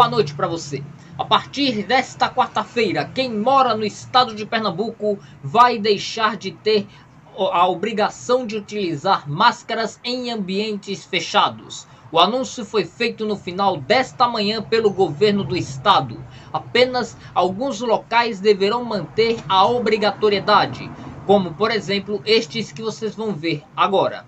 Boa noite para você. A partir desta quarta-feira, quem mora no estado de Pernambuco vai deixar de ter a obrigação de utilizar máscaras em ambientes fechados. O anúncio foi feito no final desta manhã pelo governo do estado. Apenas alguns locais deverão manter a obrigatoriedade, como por exemplo estes que vocês vão ver agora.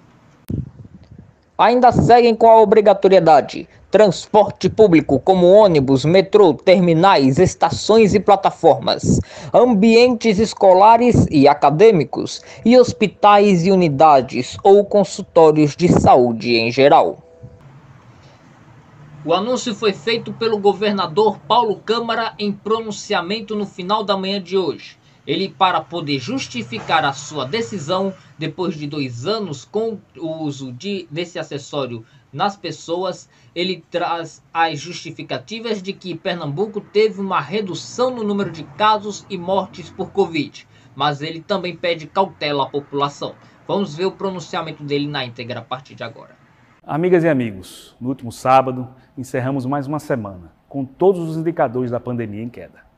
Ainda seguem com a obrigatoriedade: transporte público como ônibus, metrô, terminais, estações e plataformas, ambientes escolares e acadêmicos, e hospitais e unidades ou consultórios de saúde em geral. O anúncio foi feito pelo governador Paulo Câmara em pronunciamento no final da manhã de hoje. Ele, para poder justificar a sua decisão, depois de 2 anos com o uso desse acessório nas pessoas, ele traz as justificativas de que Pernambuco teve uma redução no número de casos e mortes por Covid, mas ele também pede cautela à população. Vamos ver o pronunciamento dele na íntegra a partir de agora. Amigas e amigos, no último sábado encerramos mais uma semana, com todos os indicadores da pandemia em queda.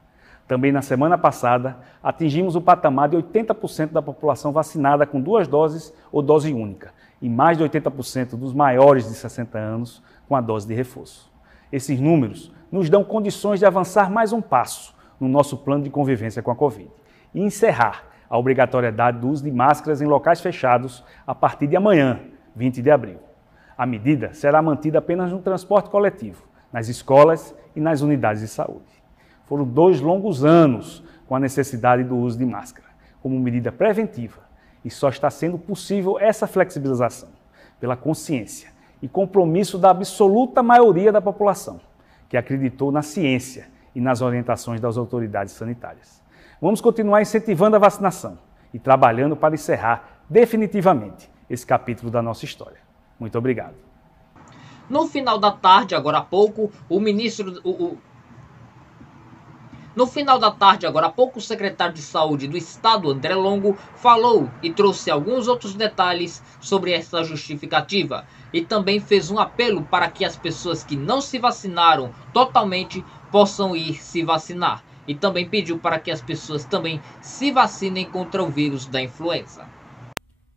Também na semana passada, atingimos o patamar de 80% da população vacinada com 2 doses ou dose única, e mais de 80% dos maiores de 60 anos com a dose de reforço. Esses números nos dão condições de avançar mais um passo no nosso plano de convivência com a Covid e encerrar a obrigatoriedade do uso de máscaras em locais fechados a partir de amanhã, 20 de abril. A medida será mantida apenas no transporte coletivo, nas escolas e nas unidades de saúde. Foram 2 longos anos com a necessidade do uso de máscara, como medida preventiva, e só está sendo possível essa flexibilização pela consciência e compromisso da absoluta maioria da população, que acreditou na ciência e nas orientações das autoridades sanitárias. Vamos continuar incentivando a vacinação e trabalhando para encerrar definitivamente esse capítulo da nossa história. Muito obrigado. No final da tarde, agora há pouco, o secretário de Saúde do Estado, André Longo, falou e trouxe alguns outros detalhes sobre essa justificativa. E também fez um apelo para que as pessoas que não se vacinaram totalmente possam ir se vacinar. E também pediu para que as pessoas também se vacinem contra o vírus da influenza.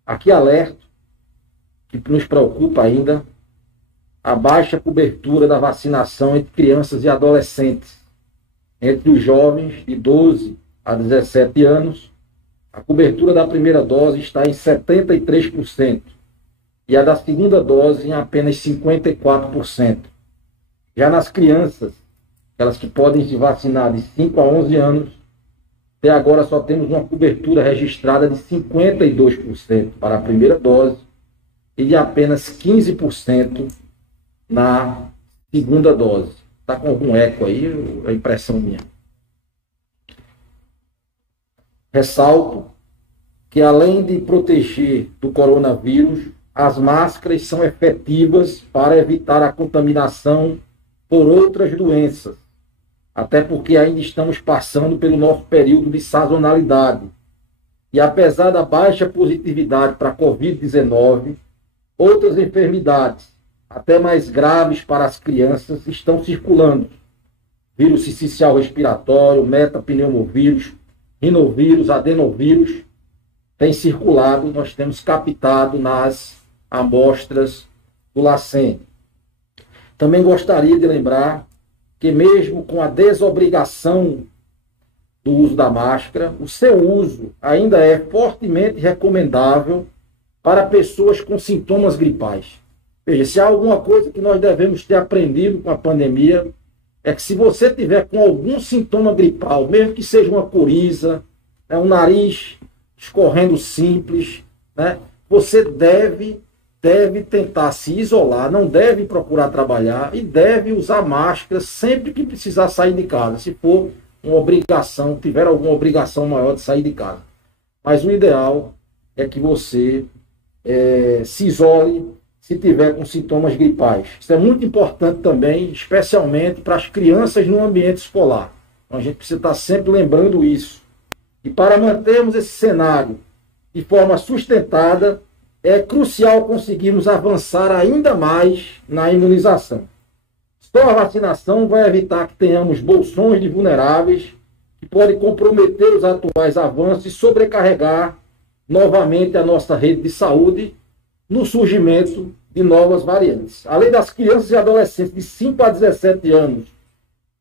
Aqui alerto que nos preocupa ainda a baixa cobertura da vacinação entre crianças e adolescentes. Entre os jovens de 12 a 17 anos, a cobertura da primeira dose está em 73% e a da segunda dose em apenas 54%. Já nas crianças, aquelas que podem se vacinar de 5 a 11 anos, até agora só temos uma cobertura registrada de 52% para a primeira dose e de apenas 15% na segunda dose. Está com algum eco aí, a impressão minha. Ressalto que, além de proteger do coronavírus, as máscaras são efetivas para evitar a contaminação por outras doenças, até porque ainda estamos passando pelo nosso período de sazonalidade. E apesar da baixa positividade para a Covid-19, outras enfermidades, até mais graves para as crianças, estão circulando. Vírus sincicial respiratório, metapneumovírus, rinovírus, adenovírus, tem circulado, nós temos captado nas amostras do LACEN. Também gostaria de lembrar que mesmo com a desobrigação do uso da máscara, o seu uso ainda é fortemente recomendável para pessoas com sintomas gripais. Veja, se há alguma coisa que nós devemos ter aprendido com a pandemia, é que se você tiver com algum sintoma gripal, mesmo que seja uma coriza, um nariz escorrendo simples, né, você deve tentar se isolar, não deve procurar trabalhar e deve usar máscara sempre que precisar sair de casa, se for uma obrigação, tiver alguma obrigação maior de sair de casa. Mas o ideal é que você se isole se tiver com sintomas gripais. Isso é muito importante também, especialmente para as crianças no ambiente escolar. Então a gente precisa estar sempre lembrando isso. E para mantermos esse cenário de forma sustentada, é crucial conseguirmos avançar ainda mais na imunização. Só a vacinação vai evitar que tenhamos bolsões de vulneráveis que podem comprometer os atuais avanços e sobrecarregar novamente a nossa rede de saúde no surgimento de novas variantes. Além das crianças e adolescentes de 5 a 17 anos,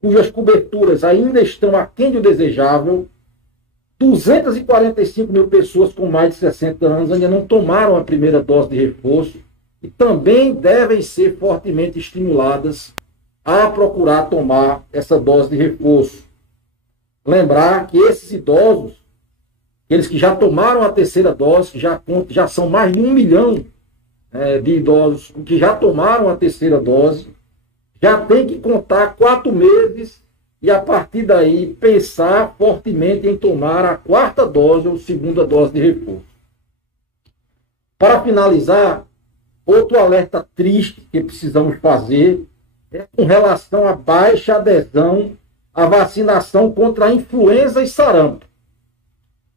cujas coberturas ainda estão aquém do desejável, 245 mil pessoas com mais de 60 anos ainda não tomaram a primeira dose de reforço e também devem ser fortemente estimuladas a procurar tomar essa dose de reforço. Lembrar que esses idosos, aqueles que já tomaram a terceira dose, que já são mais de 1 milhão de idosos que já tomaram a terceira dose, já tem que contar 4 meses e a partir daí pensar fortemente em tomar a 4ª dose ou segunda dose de reforço. Para finalizar, outro alerta triste que precisamos fazer é com relação à baixa adesão à vacinação contra a influenza e sarampo.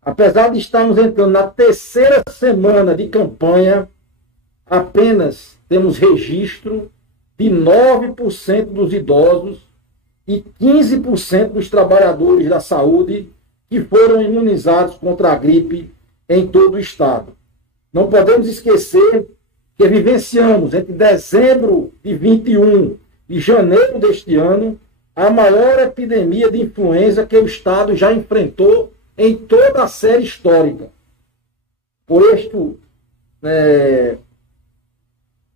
Apesar de estarmos entrando na 3ª semana de campanha, apenas temos registro de 9% dos idosos e 15% dos trabalhadores da saúde que foram imunizados contra a gripe em todo o estado. Não podemos esquecer que vivenciamos entre dezembro de 21 e janeiro deste ano a maior epidemia de influenza que o estado já enfrentou em toda a série histórica. Por isto,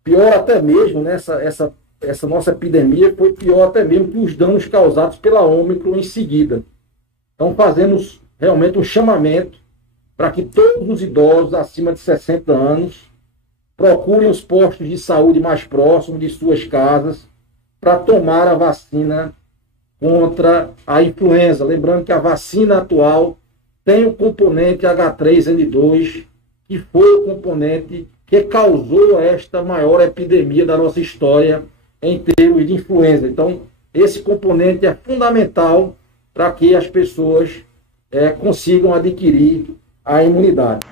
pior até mesmo, né, essa nossa epidemia foi pior até mesmo que os danos causados pela Ômicron em seguida. Então fazemos realmente um chamamento para que todos os idosos acima de 60 anos procurem os postos de saúde mais próximos de suas casas para tomar a vacina contra a influenza. Lembrando que a vacina atual tem o componente H3N2, que foi o componente que causou esta maior epidemia da nossa história em termos de influenza. Então, esse componente é fundamental para que as pessoas consigam adquirir a imunidade.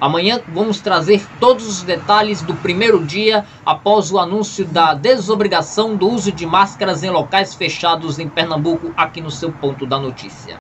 Amanhã vamos trazer todos os detalhes do primeiro dia após o anúncio da desobrigação do uso de máscaras em locais fechados em Pernambuco, aqui no seu Ponto da Notícia.